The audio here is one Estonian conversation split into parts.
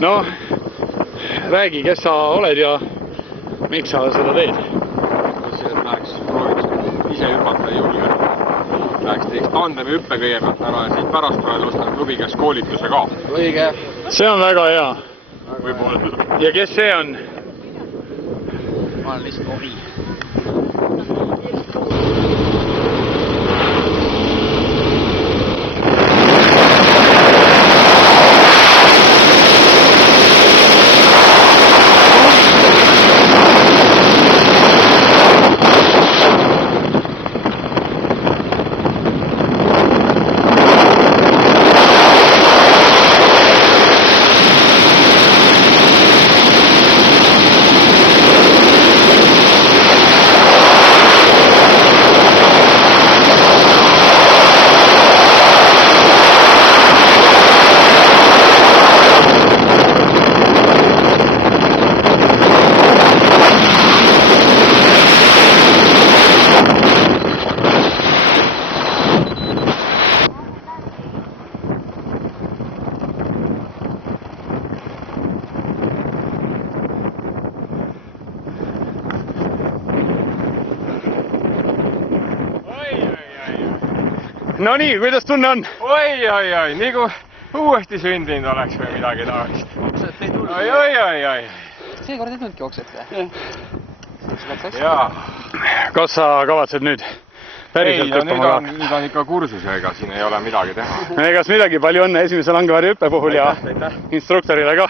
No, räägi, kes sa oled ja miks sa seda teed? Mõtlesin, et läheks prooviks ise hüpata ja julge. Läheks teeks tandemi hüppe kõigepealt ära ja siit pärast alustan klubi käes koolituse ka. Õige. See on väga hea. Võib-olla. Ja kes see on? Ma olen lihtsalt obi. No nii, kuidas tunne on? Oi, nagu uuesti sündinud oleks või midagi taolist. Oksed ei tulnud. Oi. Seekord ei tulnudki oksed või? Jaa. Kas sa kavatsed nüüd päriselt hüppama ka? Nüüd on ikka kursus ja ega siin ei ole midagi teha. Egas midagi, palju õnne esimese langevarju hüppe puhul ja instruktorile ka.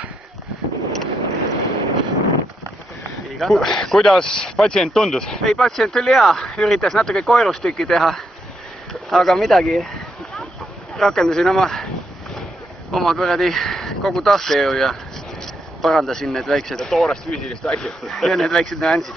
Kuidas patsient tundus? Ei, patsient oli hea, üritas natuke koerustükki teha, aga midagi rakendasin oma kuradi kogu tahtejõu ja parandasin need väiksed toorest füüsilist väikselt. ja need väiksed nüansid.